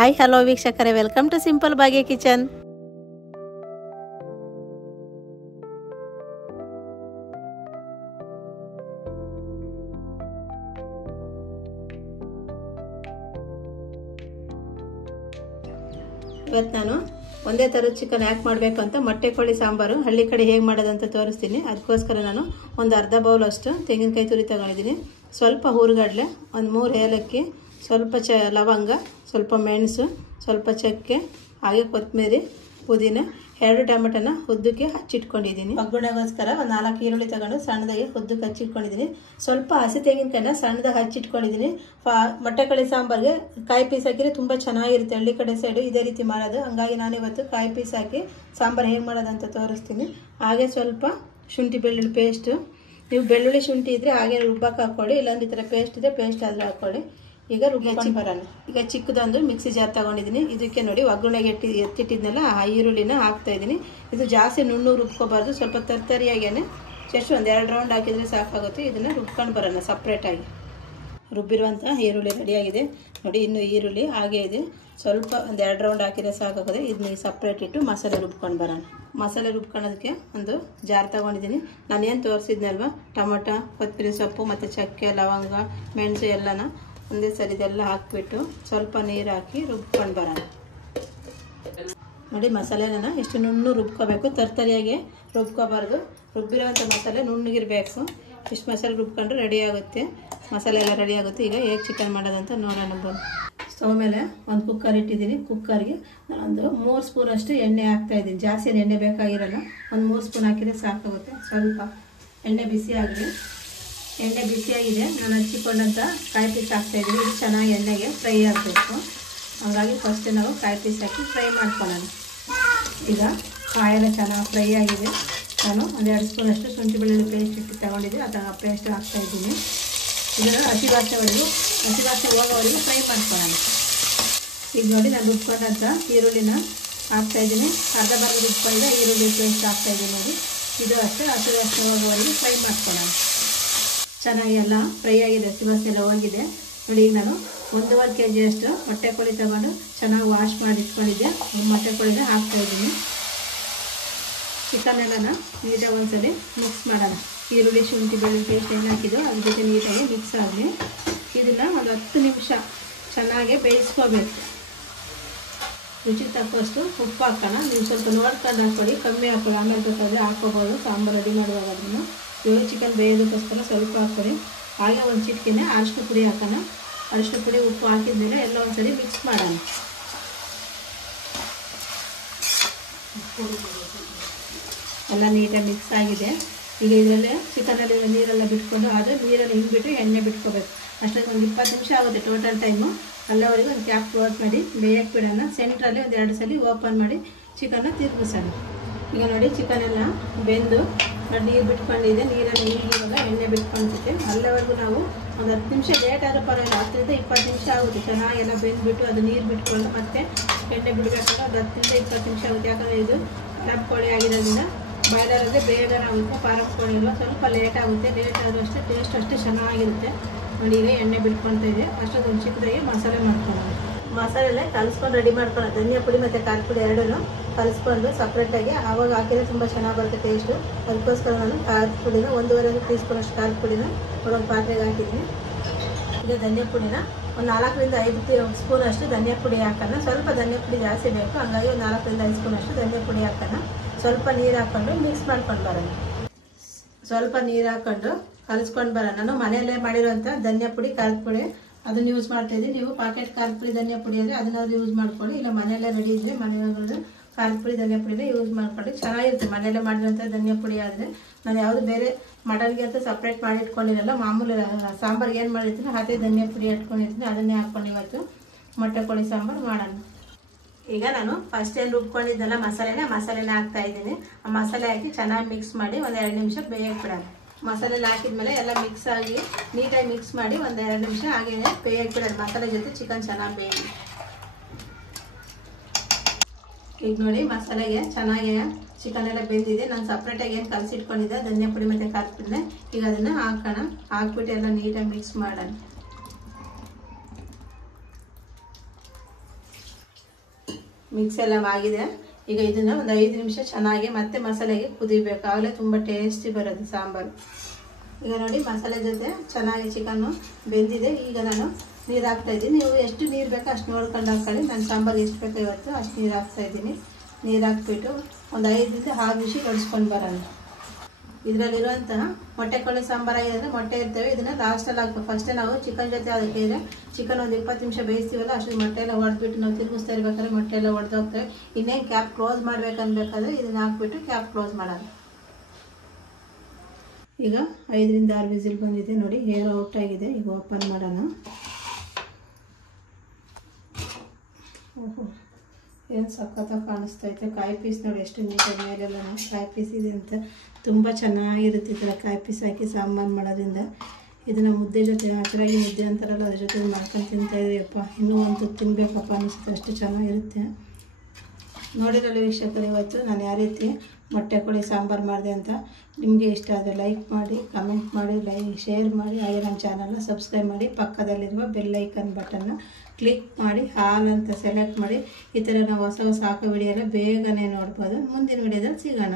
Hi hello ವೀಕ್ಷಕರೇ, welcome to simple Bhagya kitchen. ಇವತ್ತು ನಾನು ಒಂದೇ ಥರದ ಚಿಕನ್ ಯಾಕೆ ಮಾಡಬೇಕು ಅಂತ ಮೊಟ್ಟೆ ಕೋಳಿ ಸಾಂಬಾರು ಹಳ್ಳಿ ಕಡೆ ಹೇಗೆ ಮಾಡೋದಂತ ತೋರಿಸ್ತೀನಿ. ಅದಕ್ಕೋಸ್ಕರ ನಾನು ಒಂದು ಅರ್ಧ ಬೌಲ್ ಅಷ್ಟು ತೆಂಗಿನಕಾಯಿ ತುರಿ ತೊಗೊಂಡಿದ್ದೀನಿ, ಸ್ವಲ್ಪ ಹುರುಗಡ್ಲೆ, ಒಂದು 3 ಏಲಕ್ಕಿ, ಸ್ವಲ್ಪ ಲವಂಗ, ಸ್ವಲ್ಪ ಮೆಣಸು, ಸ್ವಲ್ಪ ಚಕ್ಕೆ, ಹಾಗೆ ಕೊತ್ತಂಬರಿ, ಪುದೀನ, 2 ಟೊಮೆಟೊನ ಉದ್ದಕ್ಕೆ ಹಚ್ಚಿಟ್ಕೊಂಡಿದ್ದೀನಿ. ಒಗ್ಗರಣೆಗೋಸ್ಕರ ಒಂದು 4 ಈರುಳ್ಳಿ ತಗೊಂಡು ಸಣ್ಣದಾಗಿ ಉದ್ದಕ್ಕೆ ಹಚ್ಚಿಟ್ಕೊಂಡಿದ್ದೀನಿ. ಸ್ವಲ್ಪ ಹಸಿ ತೆಂಗಿನಕಾಯಿನ ಸಣ್ಣದಾಗಿ ಹಚ್ಚಿಟ್ಕೊಂಡಿದ್ದೀನಿ. ಮೊಟ್ಟೆ ಕೋಳಿ ಸಾಂಬಾರಿಗೆ ಕಾಯಿ ಪೀಸ್ ಹಾಕಿದ್ರೆ ತುಂಬ ಚೆನ್ನಾಗಿರುತ್ತೆ. ಹಳ್ಳಿ ಕಡೆ ಸೈಡು ಇದೇ ರೀತಿ ಮಾಡೋದು. ಹಂಗಾಗಿ ನಾನಿವತ್ತು ಕಾಯಿ ಪೀಸ್ ಹಾಕಿ ಸಾಂಬಾರು ಹೇಗೆ ಮಾಡೋದಂತ ತೋರಿಸ್ತೀನಿ. ಹಾಗೆ ಸ್ವಲ್ಪ ಶುಂಠಿ ಬೆಳ್ಳುಳ್ಳಿ ಪೇಸ್ಟು, ನೀವು ಬೆಳ್ಳುಳ್ಳಿ ಶುಂಠಿ ಇದ್ದರೆ ಹಾಗೆ ರುಬ್ಬಕ್ಕೆ ಹಾಕ್ಕೊಳ್ಳಿ, ಇಲ್ಲಾಂದ್ರೆ ಈ ಥರ ಪೇಸ್ಟ್ ಇದ್ದರೆ ಪೇಸ್ಟ್ ಆದರೂ ಹಾಕ್ಕೊಳ್ಳಿ. ಈಗ ಬರೋಣ. ಈಗ ಚಿಕ್ಕದೊಂದು ಮಿಕ್ಸಿ ಜಾರ್ ತಗೊಂಡಿದ್ದೀನಿ. ಇದಕ್ಕೆ ನೋಡಿ ಒಗ್ಗರಣೆಗೆ ಎತ್ತಿಟ್ಟಿದ್ನೆಲ್ಲ ಆ ಈರುಳ್ಳಿನ ಹಾಕ್ತಾ ಇದ್ದೀನಿ. ಇದು ಜಾಸ್ತಿ ನುಣ್ಣು ರುಬ್ಕೋಬಾರ್ದು, ಸ್ವಲ್ಪ ತರ್ತರಿಯಾಗೇನೆ ಜಸ್ಟ್ ಒಂದು 2 ರೌಂಡ್ ಹಾಕಿದರೆ ಸಾಕಾಗುತ್ತೆ. ಇದನ್ನು ರುಬ್ಕೊಂಡು ಬರೋಣ ಸಪ್ರೇಟಾಗಿ. ರುಬ್ಬಿರುವಂಥ ಈರುಳ್ಳಿ ರೆಡಿಯಾಗಿದೆ ನೋಡಿ. ಇನ್ನು ಈರುಳ್ಳಿ ಹಾಗೆ ಇದೆ, ಸ್ವಲ್ಪ ಒಂದು 2 ರೌಂಡ್ ಹಾಕಿದರೆ ಸಾಕಾಗುತ್ತೆ. ಇದನ್ನ ಸಪ್ರೇಟ್ ಇಟ್ಟು ಮಸಾಲೆ ರುಬ್ಕೊಂಡು ಬರೋಣ. ಮಸಾಲೆ ರುಬ್ಕೊಳ್ಳೋದಕ್ಕೆ ಒಂದು ಜಾರ್ ತೊಗೊಂಡಿದ್ದೀನಿ. ನಾನೇನು ತೋರಿಸಿದ್ನಲ್ವ, ಟೊಮೊಟೊ, ಕೊತ್ತಂಬರಿ ಸೊಪ್ಪು ಮತ್ತು ಚಕ್ಕೆ, ಲವಂಗ, ಮೆಣಸು ಎಲ್ಲನ ಒಂದೇ ಸರಿ ಇದೆಲ್ಲ ಹಾಕಿಬಿಟ್ಟು ಸ್ವಲ್ಪ ನೀರು ಹಾಕಿ ರುಬ್ಕೊಂಡು ಬರೋಣ. ನೋಡಿ ಮಸಾಲೆನ ಎಷ್ಟು ನುಣ್ಣು ರುಬ್ಕೋಬೇಕು, ತರ್ತರಿಯಾಗಿ ರುಬ್ಕೋಬಾರ್ದು. ರುಬ್ಬಿರೋವಂಥ ಮಸಾಲೆ ನುಣ್ಣಗಿರಬೇಕು. ಇಷ್ಟು ಮಸಾಲೆ ರುಬ್ಕೊಂಡ್ರೆ ರೆಡಿ ಆಗುತ್ತೆ, ಮಸಾಲೆ ಎಲ್ಲ ರೆಡಿ ಆಗುತ್ತೆ. ಈಗ ಹೇಗೆ ಚಿಕನ್ ಮಾಡೋದಂತ ನೋಡೋಣ ಬನ್ನಿ. ಸ್ಟವ್ ಮೇಲೆ ಒಂದು ಕುಕ್ಕರ್ ಇಟ್ಟಿದ್ದೀನಿ. ಕುಕ್ಕರ್ಗೆ ನಾನೊಂದು 3 ಸ್ಪೂನ್ ಅಷ್ಟು ಎಣ್ಣೆ ಹಾಕ್ತಾಯಿದ್ದೀನಿ. ಜಾಸ್ತಿ ಎಣ್ಣೆ ಬೇಕಾಗಿರಲ್ಲ, ಒಂದು 3 ಸ್ಪೂನ್ ಹಾಕಿದರೆ ಸಾಕಾಗುತ್ತೆ. ಸ್ವಲ್ಪ ಎಣ್ಣೆ ಬಿಸಿಯಾಗಿದೆ. ಎಣ್ಣೆ ಬಿಸಿಯಾಗಿದೆ. ನಾನು ಹಚ್ಚಿಕೊಂಡಂಥ ಕಾಯಿ ಪೀಸ್ ಹಾಕ್ತಾಯಿದ್ದೀನಿ. ಇದು ಚೆನ್ನಾಗಿ ಎಣ್ಣೆಗೆ ಫ್ರೈ ಆಗಬೇಕು. ಹಾಗಾಗಿ ಫಸ್ಟ್ ನಾವು ಕಾಯಿ ಪೀಸ್ ಹಾಕಿ ಫ್ರೈ ಮಾಡ್ಕೊಳ್ಳೋಣ. ಈಗ ಕಾಯೆಲ್ಲ ಚೆನ್ನಾಗಿ ಫ್ರೈ ಆಗಿದೆ. ನಾನು ಒಂದು 2 ಸ್ಪೂನ್ ಅಷ್ಟು ಶುಂಠಿ ಬೆಳ್ಳುಳ್ಳಿ ಪೇಸ್ಟ್ ಇಟ್ಟು ತೊಗೊಂಡಿದ್ದೀನಿ, ಅದನ್ನು ಪೇಸ್ಟ್ ಹಾಕ್ತಾಯಿದ್ದೀನಿ. ಇದನ್ನು ಹಸಿ ವಾಸನೆ ಹೋಗೋವರೆಗೂ ಫ್ರೈ ಮಾಡ್ಕೊಳ್ಳೋಣ. ಈಗ ನೋಡಿ ನಾನು ರುಬ್ಕೊಂಡಂಥ ಈರುಳ್ಳಿನ ಹಾಕ್ತಾಯಿದ್ದೀನಿ. ಅರ್ಧ ಭಾಗ ರುಬ್ಕೊಂಡಿದ್ದ ಈರುಳ್ಳಿ ಪೇಸ್ಟ್ ಹಾಕ್ತಾಯಿದ್ದೀನಿ ನೋಡಿ. ಇದು ಅಷ್ಟೇ ಹಸಿ ವಾಸನೆ ಹೋಗೋವರೆಗೂ ಫ್ರೈ ಮಾಡ್ಕೊಳ್ಳೋಣ. ಚೆನ್ನಾಗಿ ಎಲ್ಲ ಫ್ರೈ ಆಗಿದೆ, ಹಸಿ ವಾಸನೆ ಎಲ್ಲ ಹೋಗಿದೆ ನೋಡಿ. ಈಗ ನಾನು 1.5 kg ಅಷ್ಟು ಮೊಟ್ಟೆ ಕೋಳಿ ತಗೊಂಡು ಚೆನ್ನಾಗಿ ವಾಶ್ ಮಾಡಿ ಇಟ್ಕೊಂಡಿದ್ದೆ. ಮೊಟ್ಟೆ ಕೋಳಿನ ಹಾಕ್ತಾಯಿದ್ದೀನಿ. ಚಿಕನ್ ಎಲ್ಲನ ನೀಟಾಗಿ ಒಂದ್ಸಲಿ ಮಿಕ್ಸ್ ಮಾಡೋಣ. ಈರುಳ್ಳಿ ಶುಂಠಿ ಬೆಳ್ಳುಳ್ಳಿ ಪೇಸ್ಟ್ ಏನು ಹಾಕಿದ್ದು ಅದ್ರ ಜೊತೆ ನೀಟಾಗಿ ಮಿಕ್ಸ್ ಆಗಲಿ. ಇದನ್ನು ಒಂದು 10 ನಿಮಿಷ ಚೆನ್ನಾಗಿ ಬೇಯಿಸ್ಕೋಬೇಕು. ರುಚಿಗೆ ತಕ್ಕಷ್ಟು ಉಪ್ಪು ಹಾಕೋಣ. ನೀವು ಸ್ವಲ್ಪ ನೋಡ್ಕೊಂಡು ಹಾಕ್ಕೊಳ್ಳಿ, ಕಮ್ಮಿ ಹಾಕ್ಕೊಳ್ಳಿ, ಆಮೇಲೆ ಬೇಕಾದರೆ ಹಾಕ್ಕೋಬೋದು ಸಾಂಬಾರು ರೆಡಿ ಮಾಡುವಾಗ. ಅದನ್ನು ಇವಾಗ ಚಿಕನ್ ಬೇಯೋದಕ್ಕೋಸ್ಕರ ಸ್ವಲ್ಪ ಹಾಕ್ಕೊಳ್ಳಿ. ಹಾಗೆ ಒಂದು ಚಿಟಿಕೆನೆ ಅರಿಶಿನ ಪುಡಿ ಹಾಕೋಣ. ಅರಿಶಿನ ಪುಡಿ ಉಪ್ಪು ಹಾಕಿದ್ಮೇಲೆ ಎಲ್ಲ ಒಂದ್ಸರಿ ಮಿಕ್ಸ್ ಮಾಡೋಣ. ಎಲ್ಲ ನೀಟಾಗಿ ಮಿಕ್ಸ್ ಆಗಿದೆ. ಈಗ ಇದರಲ್ಲೇ ಚಿಕನಲ್ಲಿ ನೀರೆಲ್ಲ ಬಿಟ್ಕೊಂಡು ಅದು ನೀರಲ್ಲಿ ಹಿಂಗಿಬಿಟ್ಟು ಎಣ್ಣೆ ಬಿಟ್ಕೋಬೇಕು. ಅಷ್ಟೊಂದು ಒಂದು 20 ನಿಮಿಷ ಆಗುತ್ತೆ ಟೋಟಲ್ ಟೈಮು. ಅಲ್ಲವರೆಗೂ ಒಂದು ಕ್ಯಾಪ್ ಕ್ಲೋಸ್ ಮಾಡಿ ಬೇಯಕ್ಕೆ ಬಿಡೋಣ. ಸೆಂಟ್ರಲ್ಲಿ ಒಂದು 2 ಸಲ ಓಪನ್ ಮಾಡಿ ಚಿಕನ್ನ ತಿರುಗಿಸೋಣ. ಈಗ ನೋಡಿ ಚಿಕನ್ ಎಲ್ಲ ಬೆಂದು ನೀರು ಬಿಟ್ಕೊಂಡಿದೆ. ನೀರಲ್ಲಿ ಈಗಿವಾಗ ಎಣ್ಣೆ ಬಿಟ್ಕೊಳ್ತಿದ್ದೆ. ಅಲ್ಲವರೆಗೂ ನಾವು ಒಂದು 10 ನಿಮಿಷ ಲೇಟ್ ಆದರೂ ಪರವಾಗಿಲ್ಲ, 10 ರಿಂದ 20 ನಿಮಿಷ ಆಗುತ್ತೆ. ಚೆನ್ನಾಗೆಲ್ಲ ಬೆಂದುಬಿಟ್ಟು ಅದು ನೀರು ಬಿಟ್ಕೊಂಡು ಮತ್ತೆ ಎಣ್ಣೆ ಬಿಡಬೇಕಂದ್ರೆ ಒಂದು 10 ರಿಂದ 20 ನಿಮಿಷ ಆಗುತ್ತೆ. ಯಾಕಂದರೆ ಇದು ಫಾರಂ ಕೋಳಿ ಆಗಿರೋದ್ರಿಂದ ಬಾಯ್ಲರಲ್ಲಿ ಬೇಗನೆ ಆಗುತ್ತೆ. ಫಾರಂ ಕೋಳಿ ಅಲ್ವಾ, ಸ್ವಲ್ಪ ಲೇಟ್ ಆಗುತ್ತೆ. ಲೇಟ್ ಆದರೂ ಅಷ್ಟೇ ಟೇಸ್ಟ್ ಅಷ್ಟೇ ಚೆನ್ನಾಗಿರುತ್ತೆ ನೋಡಿ. ಈಗ ಎಣ್ಣೆ ಬಿಟ್ಕೊಳ್ತಾ ಇದೆ. ಅಷ್ಟೊಂದು ಚಿಕ್ಕದಾಗಿ ಮಸಾಲೆ ಮಾಡ್ಕೊಳ್ಳೋದು. ಮಸಾಲೆಲ್ಲ ಕಲಿಸ್ಕೊಂಡು ರೆಡಿ ಮಾಡ್ಕೊಳ್ಳೋದು. ಧನಿಯಾ ಪುಡಿ ಮತ್ತು ಖಾರದ ಪುಡಿ ಎರಡೂ ಕಲಿಸ್ಕೊಂಡು ಸಪ್ರೇಟಾಗಿ ಆವಾಗ ಹಾಕಿದರೆ ತುಂಬ ಚೆನ್ನಾಗಿ ಬರುತ್ತೆ ಟೇಸ್ಟು. ಅದಕ್ಕೋಸ್ಕರ ನಾನು ಖಾರದ ಪುಡಿನ 1.5 ಟೀ ಸ್ಪೂನ್ ಅಷ್ಟು ಖಾರದ ಪುಡಿನ ಒಂದು ಪಾತ್ರೆಗೆ ಹಾಕಿದ್ದೀನಿ. ಈಗ ಧನಿಯಾ ಪುಡಿನ ಒಂದು 4 ರಿಂದ 5 ಸ್ಪೂನ್ ಅಷ್ಟು ಧನಿಯಾ ಪುಡಿ ಹಾಕೋಣ. ಸ್ವಲ್ಪ ಧನಿಯಾ ಪುಡಿ ಜಾಸ್ತಿ ಬೇಕು, ಹಂಗಾಗಿ ಒಂದು 4 ರಿಂದ 5 ಸ್ಪೂನ್ ಅಷ್ಟು ಧನಿಯಾ ಪುಡಿ ಹಾಕೋಣ. ಸ್ವಲ್ಪ ನೀರು ಹಾಕ್ಕೊಂಡು ಮಿಕ್ಸ್ ಮಾಡ್ಕೊಂಡು ಬರೋಣ. ಸ್ವಲ್ಪ ನೀರು ಹಾಕ್ಕೊಂಡು ಕಲಿಸ್ಕೊಂಡು ಬರೋಣ. ನಾನು ಮನೆಯಲ್ಲೇ ಮಾಡಿರೋಂಥ ಧನಿಯಾ ಪುಡಿ ಖಾರದ ಪುಡಿ ಅದನ್ನು ಯೂಸ್ ಮಾಡ್ತಾಯಿದ್ದೀನಿ. ನೀವು ಪಾಕೆಟ್ ಖಾರದ ಪುಡಿ ಧನಿಯಾ ಪುಡಿ ಅಂದರೆ ಅದನ್ನಾದ್ರೂ ಯೂಸ್ ಮಾಡ್ಕೊಳ್ಳಿ. ಇಲ್ಲ ಮನೆಯಲ್ಲೇ ರೆಡಿ ಇದ್ದರೆ ಮನೆಯೊಳಗಡೆ ಖಾರದ ಪುಡಿ ಧನಿಯಾ ಪುಡಿನೇ ಯೂಸ್ ಮಾಡ್ಕೊಳ್ಳಿ, ಚೆನ್ನಾಗಿರುತ್ತೆ. ಮನೆಯಲ್ಲೇ ಮಾಡಿರೋಂಥ ಧನಿಯಾ ಪುಡಿ ಆದರೆ ನಾನು ಯಾವುದು ಬೇರೆ ಮಟನ್ಗೆ ಅಂತ ಸಪ್ರೇಟ್ ಮಾಡಿ ಇಟ್ಕೊಂಡಿರಲ್ಲ. ಮಾಮೂಲಿ ಸಾಂಬಾರ್ಗೆ ಏನು ಮಾಡಿರ್ತೀನಿ ಅದೇ ಧನಿಯಾ ಪುಡಿ ಇಟ್ಕೊಂಡಿರ್ತೀನಿ, ಅದನ್ನೇ ಹಾಕ್ಕೊಂಡು ಇವತ್ತು ಮೊಟ್ಟೆ ಕೋಳಿ ಸಾಂಬಾರು ಮಾಡೋಣ. ಈಗ ನಾನು ಫಸ್ಟ್ ಏನು ರುಬ್ಕೊಂಡಿದ್ದೆಲ್ಲ ಮಸಾಲೆನೇ ಹಾಕ್ತಾಯಿದ್ದೀನಿ. ಆ ಮಸಾಲೆ ಹಾಕಿ ಚೆನ್ನಾಗಿ ಮಿಕ್ಸ್ ಮಾಡಿ ಒಂದು 2 ನಿಮಿಷ ಬೇಯಕ್ಕೆ ಬಿಡೋಣ. ಮಸಾಲೆ ಹಾಕಿದ್ಮೇಲೆ ಎಲ್ಲ ಮಿಕ್ಸ್ ಆಗಿ ನೀಟಾಗಿ ಮಿಕ್ಸ್ ಮಾಡಿ ಒಂದು 2 ನಿಮಿಷ ಹಾಗೇ ಬೇಯಕ್ಕೆ ಬಿಡೋದು. ಮಸಾಲೆ ಜೊತೆ ಚಿಕನ್ ಚೆನ್ನಾಗಿ ಬೇಯಲಿ. ಈಗ ನೋಡಿ ಮಸಾಲೆಗೆ ಚೆನ್ನಾಗಿ ಚಿಕನ್ ಎಲ್ಲ ಬೆಂದಿದೆ. ನಾನು ಸಪ್ರೇಟಾಗಿ ಏನು ಕಲಸಿಟ್ಕೊಂಡಿದ್ದೆ ಧನಿಯಾ ಪುಡಿ ಮತ್ತು ಖಾರದ ಪುಡಿನ ಈಗ ಅದನ್ನು ಹಾಕೋಣ. ಹಾಕ್ಬಿಟ್ಟು ಎಲ್ಲ ನೀಟಾಗಿ ಮಿಕ್ಸ್ ಮಾಡೋಣ. ಮಿಕ್ಸ್ ಎಲ್ಲ ಆಗಿದೆ. ಈಗ ಇದನ್ನು ಒಂದು 5 ನಿಮಿಷ ಚೆನ್ನಾಗಿ ಮತ್ತೆ ಮಸಾಲೆಗೆ ಕುದಿಬೇಕು, ಆಗಲೇ ತುಂಬ ಟೇಸ್ಟಿ ಬರೋದು ಸಾಂಬಾರು. ಈಗ ನೋಡಿ ಮಸಾಲೆ ಜೊತೆ ಚೆನ್ನಾಗಿ ಚಿಕನ್ನು ಬೆಂದಿದೆ. ಈಗ ನಾನು ನೀರು ಹಾಕ್ತಾಯಿದ್ದೀನಿ. ನೀವು ಎಷ್ಟು ನೀರು ಬೇಕೋ ಅಷ್ಟು ನೋಡ್ಕೊಂಡು ಹಾಕ್ಕೊಳ್ಳಿ. ನಾನು ಸಾಂಬಾರಿಗೆ ಎಷ್ಟು ಬೇಕೋ ಇವತ್ತು ಅಷ್ಟು ನೀರು ಹಾಕ್ತಾಯಿದ್ದೀನಿ. ನೀರು ಹಾಕ್ಬಿಟ್ಟು ಒಂದು 5 6 ವಿಷಲ್ ಹೊಡಿಸ್ಕೊಂಡು ಬರೋಣ. ಇದರಲ್ಲಿರುವಂತಹ ಮೊಟ್ಟೆ ಕೋಳಿ ಸಾಂಬಾರಾಗಿದೆ ಅಂದರೆ ಮೊಟ್ಟೆ ಇರ್ತವೆ, ಇದನ್ನು ಲಾಸ್ಟಲ್ಲಿ ಹಾಕ್ಬೇಕು. ಫಸ್ಟೇ ನಾವು ಚಿಕನ್ ಜೊತೆ ಅದಕ್ಕೆ ಚಿಕನ್ ಒಂದು 20 ನಿಮಿಷ ಬೇಯಿಸ್ತೀವಲ್ಲ, ಅಷ್ಟು ಮೊಟ್ಟೆ ಎಲ್ಲ ಹೊಡೆದ್ಬಿಟ್ಟು ನಾವು ತಿರುಗಿಸ್ತಾ ಇರ್ಬೇಕಾದ್ರೆ ಮೊಟ್ಟೆ ಎಲ್ಲ ಹೊಡೆದು ಹೋಗ್ತವೆ. ಇನ್ನೇನು ಕ್ಯಾಪ್ ಕ್ಲೋಸ್ ಮಾಡ್ಬೇಕನ್ಬೇಕಾದ್ರೆ ಇದನ್ನು ಹಾಕ್ಬಿಟ್ಟು ಕ್ಯಾಪ್ ಕ್ಲೋಸ್ ಮಾಡೋಣ. ಈಗ 5 ರಿಂದ 6 ವಿಸಿಲ್ ಬಂದಿದೆ ನೋಡಿ, ಏರ್ ಔಟ್ ಆಗಿದೆ. ಈಗ ಓಪನ್ ಮಾಡೋಣ. ಓಹೋ, ಏನು ಸಖತ್ತಾಗಿ ಕಾಣಿಸ್ತೈತೆ. ಕಾಯಿ ಪೀಸ್ ನೋಡಿ ಎಷ್ಟು ನೀಟಾಗಿ ಮೇಲೆಲ್ಲ ಕಾಯಿ ಪೀಸ್ ಇದೆ ಅಂತ. ತುಂಬ ಚೆನ್ನಾಗಿರುತ್ತೆ ಇದರ ಕಾಯಿ ಪೀಸ್ ಹಾಕಿ ಸಾಂಬಾರು ಮಾಡೋದ್ರಿಂದ. ಇದನ್ನು ಮುದ್ದೆ ಜೊತೆ ಹಸಿರಾಗಿ ಮುದ್ದೆ ಅಂತಾರಲ್ಲ ಅದ್ರ ಜೊತೆ ಮಾಡ್ಕೊಂಡು ತಿಂತಾಯಿದ್ರಿಯಪ್ಪ, ಇನ್ನೂ ಒಂದು ತಿನ್ನಬೇಕಪ್ಪ ಅನಿಸುತ್ತೆ, ಅಷ್ಟು ಚೆನ್ನಾಗಿರುತ್ತೆ. ನೋಡಿರಲ್ಲ ವೀಕ್ಷಕರು, ಇವತ್ತು ನಾನು ಯಾವ ರೀತಿ ಮೊಟ್ಟೆ ಕೋಳಿ ಸಾಂಬಾರು ಮಾಡಿದೆ ಅಂತ. ನಿಮಗೆ ಇಷ್ಟ ಆದರೆ ಲೈಕ್ ಮಾಡಿ, ಕಮೆಂಟ್ ಮಾಡಿ, ಶೇರ್ ಮಾಡಿ, ಹಾಗೆ ನಮ್ಮ ಚಾನಲ್ನ ಸಬ್ಸ್ಕ್ರೈಬ್ ಮಾಡಿ. ಪಕ್ಕದಲ್ಲಿರುವ ಬೆಲ್ ಐಕನ್ ಬಟನ್ನ ಕ್ಲಿಕ್ ಮಾಡಿ ಆಲ್ ಅಂತ ಸೆಲೆಕ್ಟ್ ಮಾಡಿ. ಈ ಥರ ನಾವು ಹೊಸ ಹಾಕೋ ವಿಡಿಯೋ ಎಲ್ಲ ಬೇಗನೆ ನೋಡ್ಬೋದು. ಮುಂದಿನ ವಿಡಿಯೋದಲ್ಲಿ ಸಿಗೋಣ.